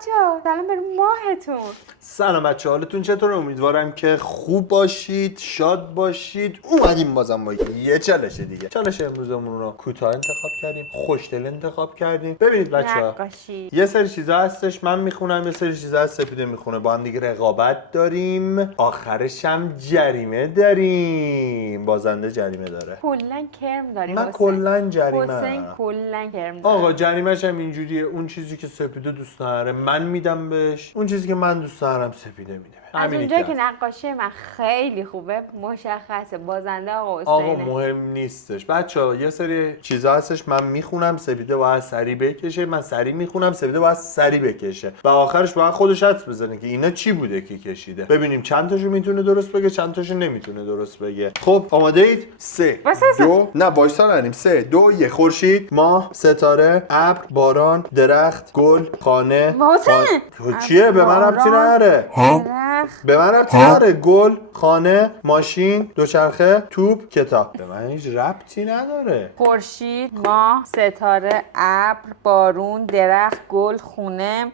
بچه‌ها سلام بر ماهتون. سلام بچه، حالتون چطوره؟ امیدوارم که خوب باشید، شاد باشید. اومدیم بازم با یه چالش دیگه. چالش امروزمون رو کوتاه انتخاب کردیم، خوشدل انتخاب کردیم. ببینید بچه‌ها، یه سری چیزا هستش من میخونم، یه سری چیزا هست سپیده میخونه، با هم دیگه رقابت داریم، آخرش هم جریمه داریم. بازنده جریمه داره. کلا کرم داریم. من کلا جریمه. حسین کلا کرم داره. آقا جریمه‌ش هم اینجوریه، اون چیزی که سپیده دوست نداره من میدم بهش، اون چیزی که من دوست دارم سپیده میده. از اونجایی که نقاشی من خیلی خوبه مشخصه بازنده آقا حسینه. آقا مهم نیستش بچه‌ها، یه سری چیزا هستش من میخونم سپیده باید سری بکشه، من سری میخونم سپیده باید سری بکشه و آخرش باید خودش حدس بزنه که اینا چی بوده که کشیده. ببینیم چند تاشو میتونه درست بگه، چند تاشو نمیتونه درست بگه. خب آماده اید؟ 3 2 نه وایسا نریم. 3 2 1 خورشید، ماه، ستاره، ابر، باران، درخت، گل، خانه. تو چیه؟ به من ربطی نداره. به من ربطی نداره. گل، خانه، ماشین، دوچرخه، توپ، کتاب. به من هیچ ربطی نداره. خورشید، ماه، ستاره، ابر، بارون، درخت، گل، خونه،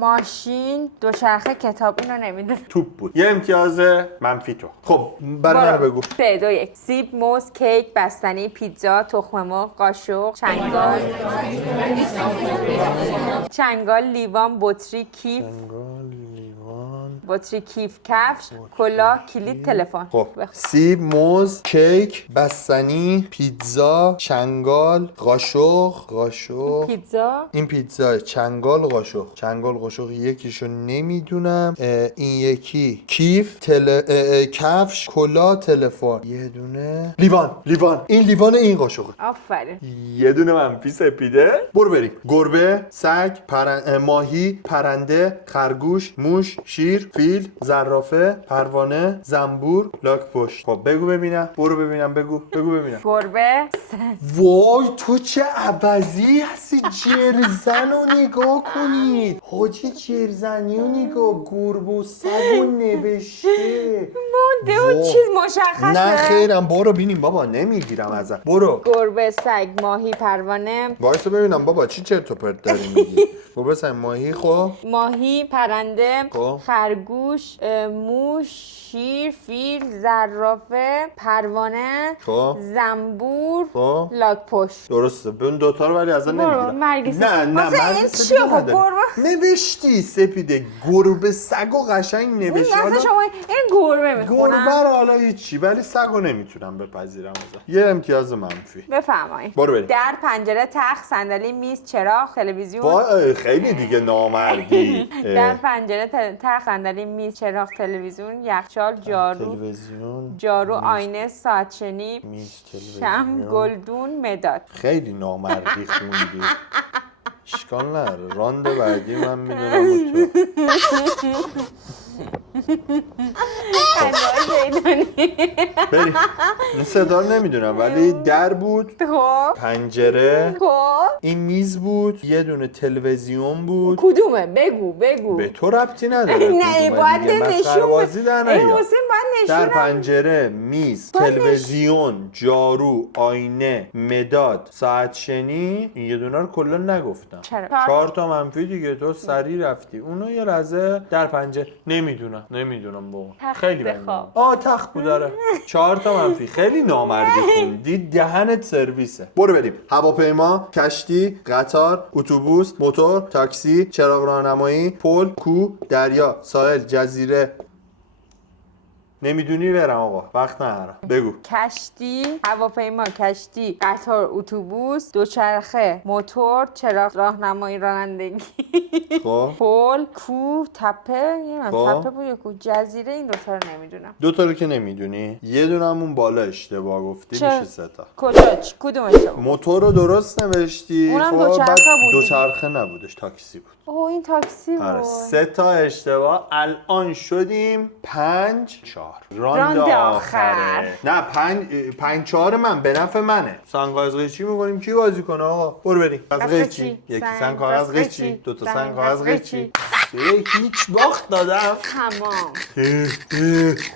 ماشین، دوچرخه، کتاب. اینو نمیدونم. توپ بود. یه امتیاز منفی تو. خب برای من بگو. 3 2 1 سیب، موز، کیک، بستنی، پیتزا، تخم مرغ، قاشق، چنگال، لیوان، بطری، کیف، بطری، کیف، کفش، کلاه، کلید، تلفن. خب سیب، موز، کیک، بستنی، پیتزا، چنگال، قاشق. پیتزا. این پیتزا، چنگال، قاشق یکیشو نمیدونم. این یکی کیف، کفش، کلاه، تلفن. یه دونه لیوان. این لیوان، این قاشقه. آفرین. یه دونه منفی سپیده. برو بریم. گربه، سگ، ماهی، پرنده، خرگوش، موش، شیر، فیل، زرافه، پروانه، زنبور، لاک‌پشت. خب بگو ببینم. برو ببینم. بگو ببینم. گربه. وای تو چه عوضی هستی. جرزن رو نگاه کنید حاجی، جرزنی رو نگاه. گربه و سگ رو نوشته. مونده اون چیز مشخصه. نه خیرم، برو بینیم بابا، نمیگیرم ازت. برو. گربه، سگ، ماهی، پروانه. وایسا ببینم بابا چی چرت و پرت داری میگی. گربه، سگ، ماهی. خب ماهی، پرنده، خرگوش، موش، شیر، فیل، زرافه، پروانه، زنبور، لاک‌پشت. درسته. به اون دوتا رو ولی ازن نمیگیرم. نه مرگسه چیه؟ خب گربه نوشتی سپیده. گربه سگ و قشنگ نوشتی. حالا شما این گربه میخونم. گربه رو حالا هیچی، ولی سگ رو نمیتونم بپذیرم ازن. یه امتیاز منفی. بفرمایید. برو بریم. در، پنجره، تخت، صندلی، میز، چراغ، تلویزیون. خیلی دیگه نامردی. در، پنجره، تخت، صندلی، میز، چراغ، تلویزیون، یخچال، جارو، آینه، ساعت شنی، شم، گلدون، مداد. خیلی نامردی خوندی. اشکال نداره، راند بعدی من میدونم تو. بریم. این صدا رو نمیدونم ولی در بود، پنجره، این میز بود، یه دونه تلویزیون بود. کدومه؟ بگو. به تو ربطی نداره. نه باید نشون در پنجره، میز، تلویزیون، جارو، آینه، مداد، ساعت شنی. این یه دونه رو کلا نگفتم. 4 تا منفی دیگه. تو سریع رفتی. اونو یه لحظه. در پنجره نمیدونم بابا. خیلی تخت بود داره. 4 تا منفی. خیلی نامردی خوندی. دهنت سرویسه. برو بریم. هواپیما، کشتی، قطار، اتوبوس، موتور، تاکسی، چراغ راهنمایی، پل، کوه، دریا، ساحل، جزیره. نمیدونی برم آقا، وقت ندارم. بگو. کشتی، هواپیما، کشتی، قطار، اتوبوس، دوچرخه، موتور، چراغ راهنمایی، رانندگی، پل، کوه، تپه. تپه بود یا کوه، جزیره. این دوتا رو نمیدونم. دوتا رو که نمیدونی، یه دونمون بالا اشتباه گفتی. میشه 3 تا. کدوم اشتباه؟ موتور رو درست نوشتی. اونم دوچرخه بود. دوچرخه نبودش، تاکسی بود. این تاکسی بود. 3 تا اشتباه. الان شدیم 5-4. راند آخره. نه 5-4 من به نفع منه. سنگ کاغذ قیچی می‌کنیم. کی بازی کنه آقا؟ برو بریم. کاغذ قیچی. یکی سنگ کاغذ قیچی. 2 تا سنگ کاغذ قیچی. هیچ باخت دادم. تمام.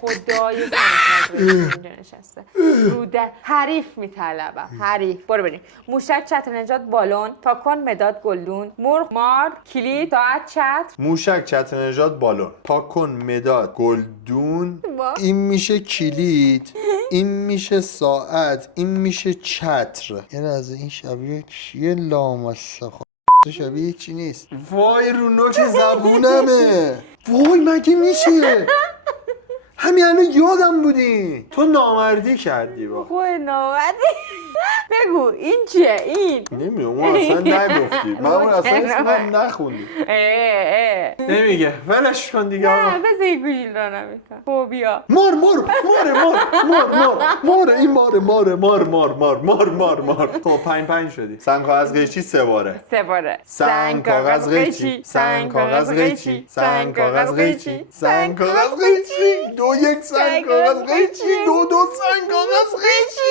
خدای سنگ‌ها اینجا نشسته. روده حریف میطلبم. حریف. برو بریم. موشک، چتر نجات، بالون، پاکن، مداد، گلدون، مرغ، مار، کلید، ساعت، چتر. موشک، چتر نجات، بالون، پاکن، مداد، گلدون. این میشه کلید، این میشه ساعت، این میشه چتر. یه لحظه این شبیه چیه؟ لامصب شبیه چی نیست. وای رو نوک زبونمه. وای مگه میشه؟ همین الان یادم بودی. تو نامردی کردی با. خوی نامردی. بگو این چیه این؟ نمیدونم اون اصلا نگفتی. من اون اصلا اسمم نخوندی. نمیگه ولش کن دیگه. نه بذار این گوشیل را نمیکن. فوبیا. مار این مار. خب 5 شدی. سنگ کاغذ قیچی 3 باره. سنگ کاغذ قیچی. 2-1 سنگ کاغذ قیچی. 2-2 سنگ کاغذ قیچی.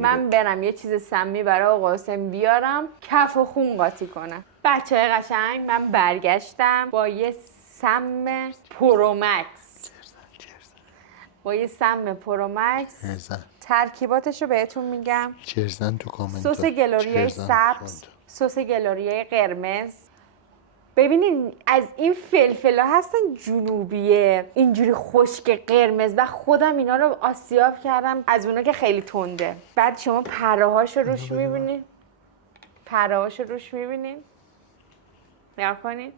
من برم یه چیز سمی برای آقا حسین بیارم کف و خون قاطی کنم. بچه‌های قشنگ من برگشتم با یه سم پرومکس. ترکیباتش رو بهتون میگم. چرزن تو کامنت. سس گلوریای سبز، سس گلوریای قرمز. ببینین از این فلفلا هستن جنوبیه اینجوری خشک قرمز و خودم اینا رو آسیاب کردم از اونا که خیلی تنده. بعد شما پرهاشو روش میبینین نگاه کنین.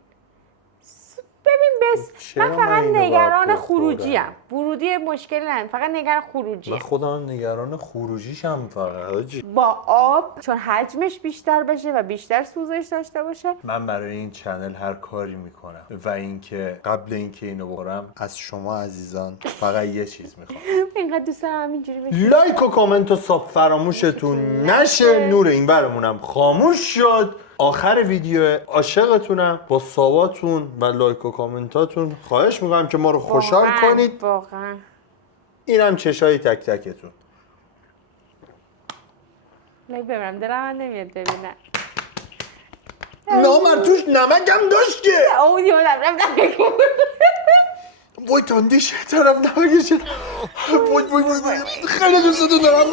ببین بس من فقط نگران خروجی ام. ورودی مشکلی ندارم، فقط نگران خروجی. من خودم نگران خروجیشم فقط. با آب چون حجمش بیشتر بشه و بیشتر سوزش داشته باشه. من برای این چنل هر کاری میکنم و اینکه قبل اینکه اینو بخورم از شما عزیزان فقط یه چیز میخوام. اینقدر دوست دارم همینجوری بشه. لایک و کامنت و ساب فراموشتون نشه. نور این برمونم خاموش شد. آخر ویدیو عاشقتونم. با ساباتون و لایک و کامنتاتون خواهش میکنم که ما رو خوشحال کنید. واقعا اینم چشای تک تکتون. لایک ببرم دلم من نمیاد ببینم. نامر توش نمکم داشت که. اون یادم رفت. وای تاندیش طرف نمکشه. وای خیلی دوستتون دارم.